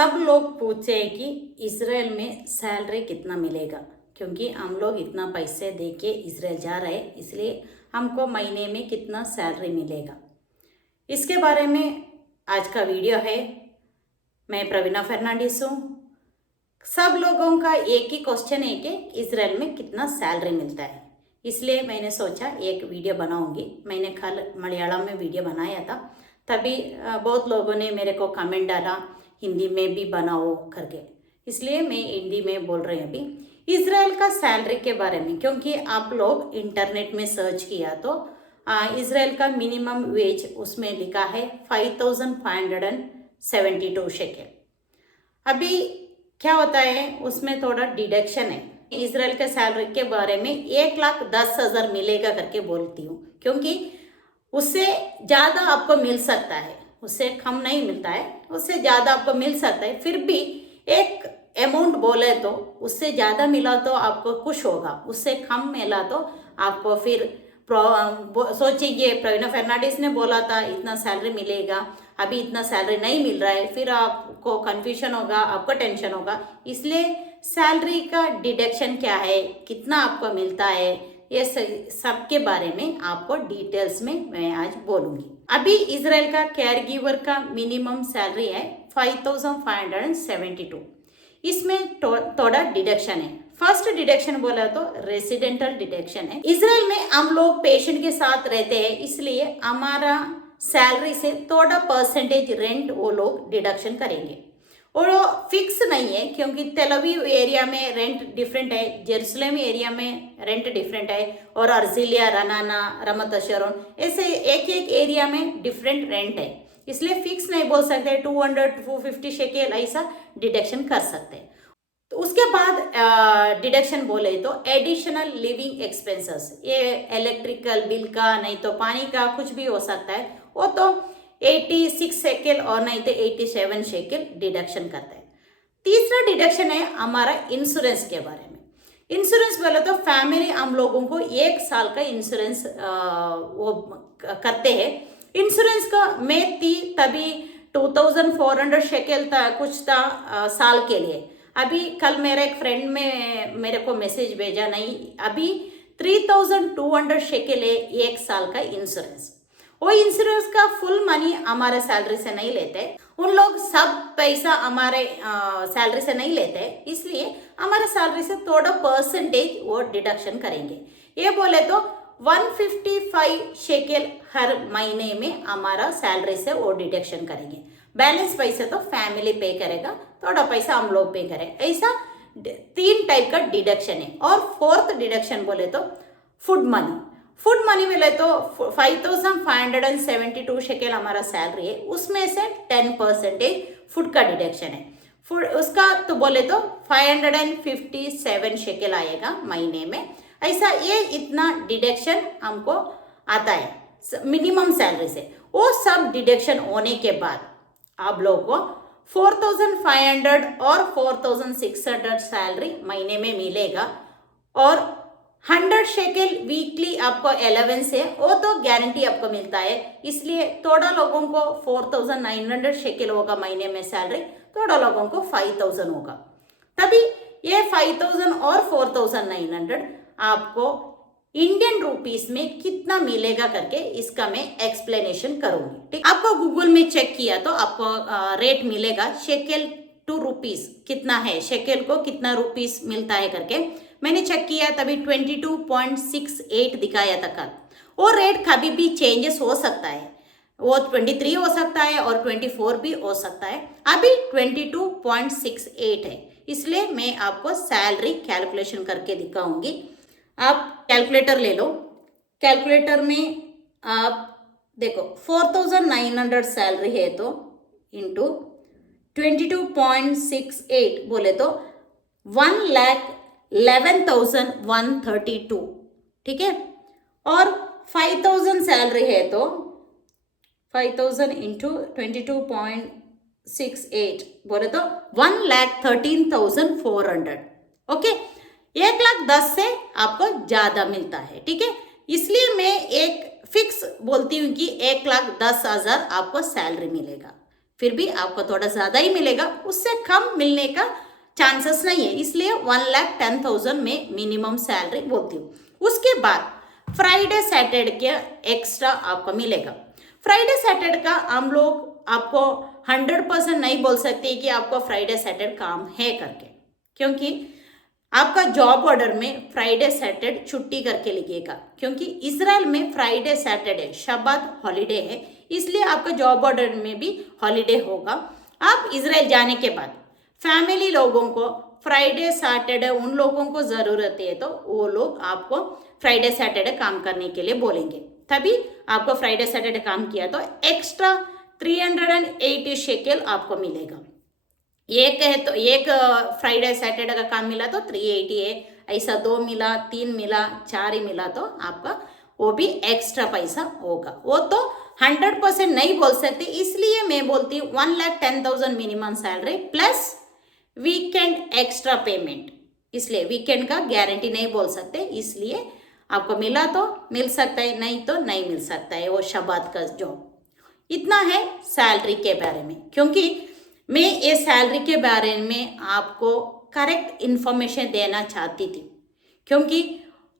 सब लोग पूछते हैं कि इजराइल में सैलरी कितना मिलेगा, क्योंकि हम लोग इतना पैसे दे के इजराइल जा रहे हैं, इसलिए हमको महीने में कितना सैलरी मिलेगा, इसके बारे में आज का वीडियो है। मैं प्रवीणा फर्नांडिस हूँ। सब लोगों का एक ही क्वेश्चन है कि इजराइल में कितना सैलरी मिलता है, इसलिए मैंने सोचा एक वीडियो बनाऊंगी। मैंने कल मलयालम में वीडियो बनाया था, तभी बहुत लोगों ने मेरे को कमेंट डाला हिंदी में भी बनाओ करके, इसलिए मैं हिंदी में बोल रही हूँ अभी इजराइल का सैलरी के बारे में। क्योंकि आप लोग इंटरनेट में सर्च किया तो इजराइल का मिनिमम वेज उसमें लिखा है 5572 शेकेल। अभी क्या होता है, उसमें थोड़ा डिडक्शन है। इजराइल के सैलरी के बारे में 1,10,000 मिलेगा करके बोलती हूँ, क्योंकि उससे ज़्यादा आपको मिल सकता है, उससे कम नहीं मिलता है, उससे ज़्यादा आपको मिल सकता है। फिर भी एक अमाउंट बोले तो उससे ज़्यादा मिला तो आपको खुश होगा, उससे कम मिला तो आपको फिर सोचिए प्रवीणा फर्नांडिस ने बोला था इतना सैलरी मिलेगा, अभी इतना सैलरी नहीं मिल रहा है, फिर आपको कन्फ्यूजन होगा, आपको टेंशन होगा। इसलिए सैलरी का डिडक्शन क्या है, कितना आपको मिलता है, ये सब के बारे में आपको डिटेल्स में मैं आज बोलूँगी। अभी इजराइल का केयर गिवर का मिनिमम सैलरी है 5572। इसमें थोड़ा डिडक्शन है। फर्स्ट डिडक्शन बोला तो रेसिडेंटल डिडक्शन है। इजराइल में हम लोग पेशेंट के साथ रहते हैं, इसलिए हमारा सैलरी से थोड़ा परसेंटेज रेंट वो लोग डिडक्शन करेंगे, और वो फिक्स नहीं है, क्योंकि तेल अवीव एरिया में रेंट डिफरेंट है, जेरूसलम एरिया में रेंट डिफरेंट है, और अर्जिलिया, रनाना, रमत अशरोन, ऐसे एक एक एरिया में डिफरेंट रेंट है। इसलिए फिक्स नहीं बोल सकते 200-250 शेकेल ऐसा डिडक्शन कर सकते हैं। तो उसके बाद डिडक्शन बोले तो एडिशनल लिविंग एक्सपेंसेस, ये इलेक्ट्रिकल बिल का, नहीं तो पानी का, कुछ भी हो सकता है, वो तो 86 शेकेल और नहीं तो 87 शेकेल डिडक्शन करता है। तीसरा डिडक्शन है हमारा इंश्योरेंस के बारे में। इंश्योरेंस बोले तो फैमिली हम लोगों को 1 साल का इंश्योरेंस वो करते हैं। इंश्योरेंस का मैं थी तभी 2400 शेकेल था, कुछ था साल के लिए। अभी कल मेरे एक फ्रेंड में मेरे को मैसेज भेजा, नहीं अभी 3200 शेकेल है 1 साल का इंश्योरेंस। वो इंश्योरेंस का फुल मनी हमारे सैलरी से नहीं लेते, उन लोग सब पैसा हमारे सैलरी से नहीं लेते, इसलिए हमारे सैलरी से थोड़ा परसेंटेज वो डिडक्शन करेंगे। ये बोले तो 155 शेकेल हर महीने में हमारा सैलरी से वो डिडक्शन करेंगे। बैलेंस पैसे तो फैमिली पे करेगा, थोड़ा पैसा हम लोग पे करें। ऐसा 3 टाइप का डिडक्शन है। और फोर्थ डिडक्शन बोले तो फूड मनी। फूड मनी मिले तो 5572 शेकेल हमारा सैलरी है, उसमें से 10% फूड का डिडक्शन है। फूड उसका तो बोले तो 557 शेकेल आएगा महीने में। ऐसा ये इतना डिडक्शन हमको आता है मिनिमम सैलरी से। वो सब डिडक्शन होने के बाद आप लोगों को 4500 और 4600 सैलरी महीने में मिलेगा, और 100 शेकेल वीकली आपको अलाउंस है, वो तो गारंटी आपको मिलता है। इसलिए थोड़ा लोगों को 4900 शेकेल होगा महीने में सैलरी, थोड़ा लोगों को 5000 होगा। तभी ये 5000 और 4900 आपको इंडियन रुपीस में कितना मिलेगा करके इसका मैं एक्सप्लेनेशन करूंगी। ठीक, आपको गूगल में चेक किया तो आपको रेट मिलेगा शेकेल टू रुपीस कितना है, शेकेल को कितना रुपीस मिलता है करके मैंने चेक किया, तभी 22.68 दिखाया था कल। वो रेट कभी भी चेंजेस हो सकता है, वो 23 हो सकता है और 24 भी हो सकता है। अभी 22.68 है, इसलिए मैं आपको सैलरी कैलकुलेशन करके दिखाऊंगी। आप कैलकुलेटर ले लो, कैलकुलेटर में आप देखो 4900 सैलरी है तो इंटू 22.68 बोले तो 1,11,132, ठीक है। और 5000 सैलरी है तो 5000 इंटू 22.68 बोले तो 1,13,400। ओके, 1,10,000 से आपको ज्यादा मिलता है, ठीक है। इसलिए मैं एक फिक्स बोलती हूँ कि 1,10,000 आपको सैलरी मिलेगा। फिर भी आपको थोड़ा ज़्यादा ही मिलेगा, उससे कम मिलने का चांसेस नहीं है, इसलिए 1,10,000 में मिनिमम सैलरी बोलती हूँ। उसके बाद फ्राइडे सैटरडे के एक्स्ट्रा आपको मिलेगा। फ्राइडे सैटरडे का हम लोग आपको 100% नहीं बोल सकते कि आपको फ्राइडे सैटरडे काम है करके, क्योंकि आपका जॉब ऑर्डर में फ्राइडे सैटरडे छुट्टी करके लिखिएगा, क्योंकि इजराइल में फ्राइडे सैटरडे शब्बात हॉलीडे है, इसलिए आपका जॉब ऑर्डर में भी हॉलीडे होगा। आप इजराइल जाने के बाद फैमिली लोगों को फ्राइडे सैटरडे उन लोगों को ज़रूरत है तो वो लोग आपको फ्राइडे सैटरडे काम करने के लिए बोलेंगे, तभी आपको फ्राइडे सैटरडे काम किया तो एक्स्ट्रा 380 शेकेल आपको मिलेगा। एक है तो एक फ्राइडे सैटरडे का काम मिला तो 380 है, ऐसा 2 मिला, 3 मिला, 4 ही मिला तो आपका वो भी एक्स्ट्रा पैसा होगा। वो तो 100% नहीं बोल सकते, इसलिए मैं बोलती हूँ 1,10,000 minimum salary plus weekend extra payment, इसलिए वीकेंड का गारंटी नहीं बोल सकते, इसलिए आपको मिला तो मिल सकता है, नहीं तो नहीं मिल सकता है वो शब्बात का जॉब। इतना है सैलरी के बारे में, क्योंकि मैं ये सैलरी के बारे में आपको करेक्ट इन्फॉर्मेशन देना चाहती थी, क्योंकि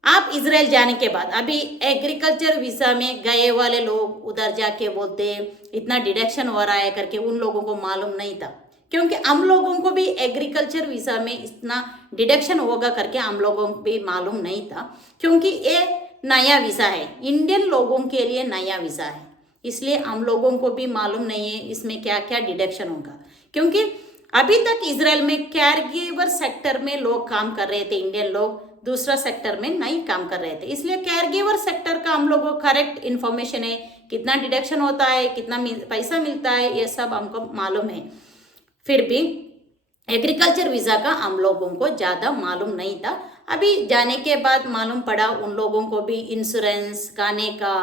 आप इजराइल जाने के बाद अभी एग्रीकल्चर वीज़ा में गए वाले लोग उधर जाके बोलते इतना डिडक्शन हो रहा है करके, उन लोगों को मालूम नहीं था, क्योंकि हम लोगों को भी एग्रीकल्चर वीज़ा में इतना डिडक्शन होगा करके हम लोगों को भी मालूम नहीं था, क्योंकि ये नया वीज़ा है, इंडियन लोगों के लिए नया वीज़ा है, इसलिए हम लोगों को भी मालूम नहीं है इसमें क्या क्या डिडक्शन होगा। क्योंकि अभी तक इजराइल में केयरगिवर सेक्टर में लोग काम कर रहे थे, इंडियन लोग दूसरा सेक्टर में नहीं काम कर रहे थे, इसलिए केयरगिवर सेक्टर का हम लोगों को करेक्ट इन्फॉर्मेशन है, कितना डिडक्शन होता है, कितना पैसा मिलता है, ये सब हमको मालूम है। फिर भी एग्रीकल्चर वीज़ा का हम लोगों को ज़्यादा मालूम नहीं था, अभी जाने के बाद मालूम पड़ा उन लोगों को भी इंश्योरेंस, खाने का,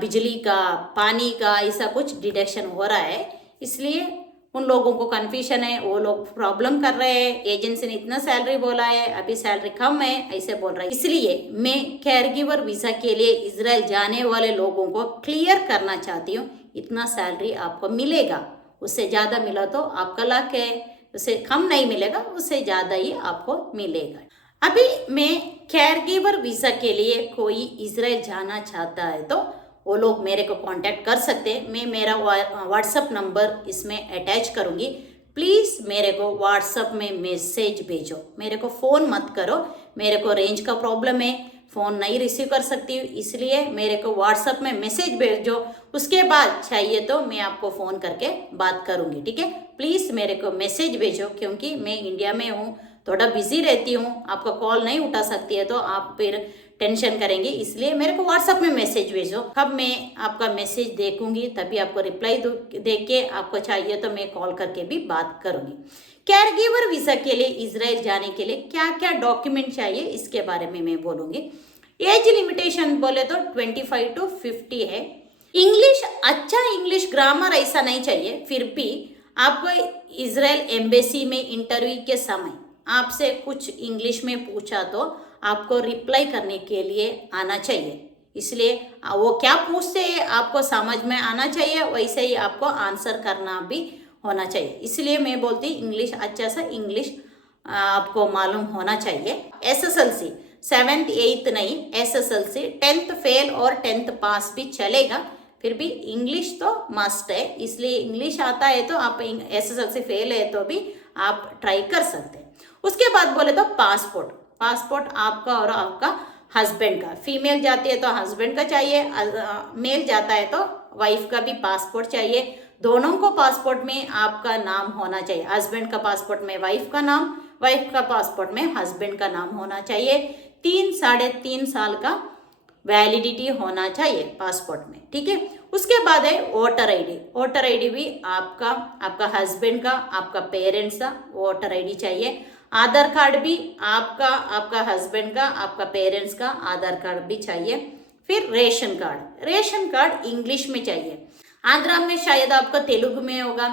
बिजली का, पानी का, ऐसा कुछ डिडक्शन हो रहा है, इसलिए उन लोगों को कन्फ्यूजन है, वो लोग प्रॉब्लम कर रहे हैं, एजेंसी ने इतना सैलरी बोला है, अभी सैलरी कम है, ऐसे बोल रहे हैं। इसलिए मैं केयरगिवर वीज़ा के लिए इजराइल जाने वाले लोगों को क्लियर करना चाहती हूँ, इतना सैलरी आपको मिलेगा, उससे ज़्यादा मिला तो आपका लक है, उससे कम नहीं मिलेगा, उससे ज़्यादा ही आपको मिलेगा। अभी मैं केयरगिवर वीज़ा के लिए कोई इजराइल जाना चाहता है तो वो लोग मेरे को कांटेक्ट कर सकते हैं, मैं मेरा व्हाट्सअप नंबर इसमें अटैच करूँगी, प्लीज़ मेरे को व्हाट्सअप में मैसेज भेजो, मेरे को फ़ोन मत करो, मेरे को रेंज का प्रॉब्लम है, फ़ोन नहीं रिसीव कर सकती हूँ, इसलिए मेरे को व्हाट्सअप में मैसेज भेजो, उसके बाद चाहिए तो मैं आपको फ़ोन करके बात करूँगी, ठीक है। प्लीज़ मेरे को मैसेज भेजो, क्योंकि मैं इंडिया में हूँ, थोड़ा बिजी रहती हूँ, आपका कॉल नहीं उठा सकती है तो आप फिर टेंशन करेंगे, इसलिए मेरे को व्हाट्सएप में मैसेज भेजो, अब मैं आपका मैसेज देखूंगी तभी आपको रिप्लाई देख के, आपको चाहिए तो मैं कॉल करके भी बात करूंगी। केयरगिवर वीज़ा के लिए इजराइल जाने के लिए क्या क्या डॉक्यूमेंट चाहिए इसके बारे में मैं बोलूँगी। एज लिमिटेशन बोले तो 25 to 50 है, इंग्लिश अच्छा इंग्लिश ग्रामर ऐसा नहीं चाहिए, फिर भी आपको इजराइल एम्बेसी में इंटरव्यू के समय आपसे कुछ इंग्लिश में पूछा तो आपको रिप्लाई करने के लिए आना चाहिए, इसलिए वो क्या पूछते हैं आपको समझ में आना चाहिए, वैसे ही आपको आंसर करना भी होना चाहिए, इसलिए मैं बोलती इंग्लिश अच्छा सा इंग्लिश आपको मालूम होना चाहिए। SSLC 7th 8th नहीं, SSLC 10th फेल और 10th पास भी चलेगा, फिर भी इंग्लिश तो मस्ट है, इसलिए इंग्लिश आता है तो आप SSLC फेल है तो भी आप ट्राई कर सकते हैं। उसके बाद बोले तो पासपोर्ट आपका और आपका हस्बैंड का, फीमेल जाती है तो हस्बैंड का चाहिए, मेल जाता है तो वाइफ का भी पासपोर्ट चाहिए, दोनों को पासपोर्ट में आपका नाम होना चाहिए, हस्बैंड का पासपोर्ट में वाइफ का नाम, वाइफ का पासपोर्ट में हस्बैंड का नाम होना चाहिए, 3-3.5 साल का वैलिडिटी होना चाहिए पासपोर्ट में, ठीक है। उसके बाद है वोटर आईडी भी आपका हस्बैंड का, आपका पेरेंट्स का वोटर आईडी चाहिए, आधार कार्ड भी आपका हस्बैंड का, आपका पेरेंट्स का आधार कार्ड भी चाहिए, फिर रेशन कार्ड इंग्लिश में चाहिए, आंध्रा में शायद आपका तेलुगु में होगा,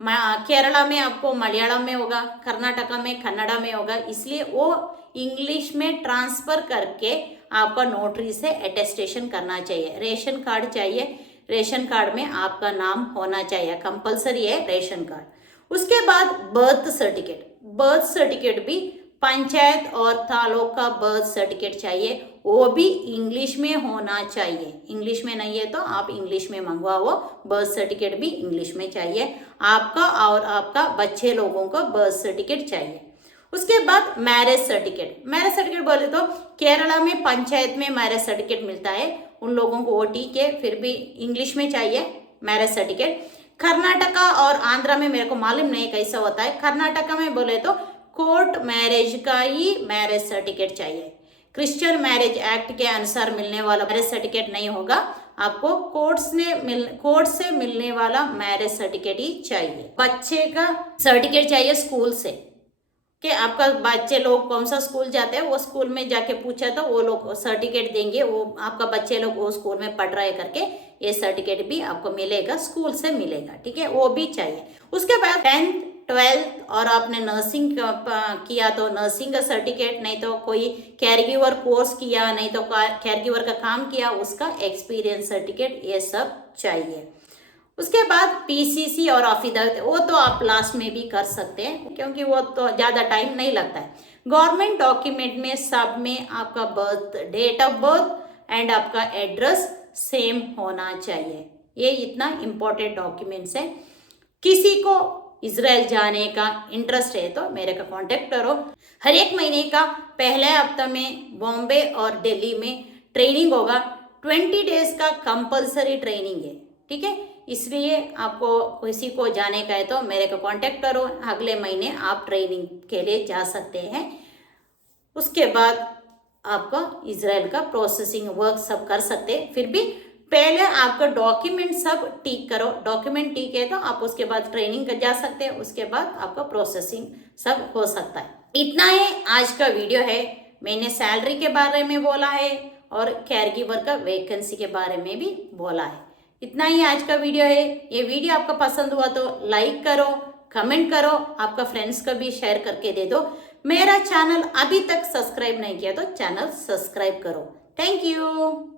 केरला में आपको मलयालम में होगा, कर्नाटका में कन्नड़ा में होगा, इसलिए वो इंग्लिश में ट्रांसफ़र करके आपका नोटरी से अटेस्टेशन करना चाहिए। रेशन कार्ड चाहिए, रेशन कार्ड में आपका नाम होना चाहिए, कंपलसरी है रेशन कार्ड। उसके बाद बर्थ सर्टिफिकेट भी पंचायत और तालुक का बर्थ सर्टिफिकेट चाहिए, वो भी इंग्लिश में होना चाहिए। इंग्लिश में नहीं है तो आप इंग्लिश में मंगवाओ, बर्थ सर्टिफिकेट भी इंग्लिश में चाहिए आपका, और आपका बच्चे लोगों का बर्थ सर्टिफिकेट चाहिए। उसके बाद मैरिज सर्टिफिकेट बोले तो केरला में पंचायत में मैरिज सर्टिफिकेट मिलता है उन लोगों को, वो ठीक है, फिर भी इंग्लिश में चाहिए मैरिज सर्टिफिकेट। कर्नाटका और आंध्रा में मेरे को मालूम नहीं कैसा होता है। कर्नाटका में बोले तो कोर्ट मैरिज का ही मैरिज सर्टिफिकेट चाहिए, क्रिश्चियन मैरिज एक्ट के अनुसार मिलने वाला मैरिज सर्टिफिकेट नहीं होगा, आपको कोर्ट से मिलने वाला मैरिज सर्टिफिकेट ही चाहिए। बच्चे का सर्टिफिकेट चाहिए स्कूल से, कि आपका बच्चे लोग कौन सा स्कूल जाते हैं, वो स्कूल में जाके पूछा तो वो लोग सर्टिफिकेट देंगे, वो आपका बच्चे लोग वो स्कूल में पढ़ रहे करके ये सर्टिफिकेट भी आपको मिलेगा, स्कूल से मिलेगा, ठीक है, वो भी चाहिए। उसके बाद 10th 12th और आपने नर्सिंग किया तो नर्सिंग का सर्टिफिकेट, नहीं तो कोई कैरगिवर कोर्स किया, नहीं तो कैरगिवर का काम किया, उसका एक्सपीरियंस सर्टिफिकेट, ये सब चाहिए। उसके बाद पीसीसी और अफिडेविट, वो तो आप लास्ट में भी कर सकते हैं क्योंकि वो तो ज़्यादा टाइम नहीं लगता है। गवर्नमेंट डॉक्यूमेंट में सब में आपका डेट ऑफ बर्थ एंड आपका एड्रेस सेम होना चाहिए, ये इतना इम्पोर्टेंट डॉक्यूमेंट्स है। किसी को इजराइल जाने का इंटरेस्ट है तो मेरे का कांटेक्ट करो। हर एक महीने का पहले हफ्ते में बॉम्बे और दिल्ली में ट्रेनिंग होगा, 20 डेज का कंपलसरी ट्रेनिंग है, ठीक है, इसलिए आपको किसी को जाने का है तो मेरे को कांटेक्ट करो, अगले महीने आप ट्रेनिंग के लिए जा सकते हैं। उसके बाद आपका इजराइल का प्रोसेसिंग वर्क सब कर सकते हैं, फिर भी पहले आपका डॉक्यूमेंट सब ठीक करो, डॉक्यूमेंट ठीक है तो आप उसके बाद ट्रेनिंग कर जा सकते हैं, उसके बाद आपका प्रोसेसिंग सब हो सकता है। इतना ही आज का वीडियो है, मैंने सैलरी के बारे में बोला है और कैरगिवर का वैकेंसी के बारे में भी बोला है। इतना ही आज का वीडियो है। ये वीडियो आपका पसंद हुआ तो लाइक करो, कमेंट करो, आपका फ्रेंड्स को भी शेयर करके दे दो। मेरा चैनल अभी तक सब्सक्राइब नहीं किया तो चैनल सब्सक्राइब करो। Thank you.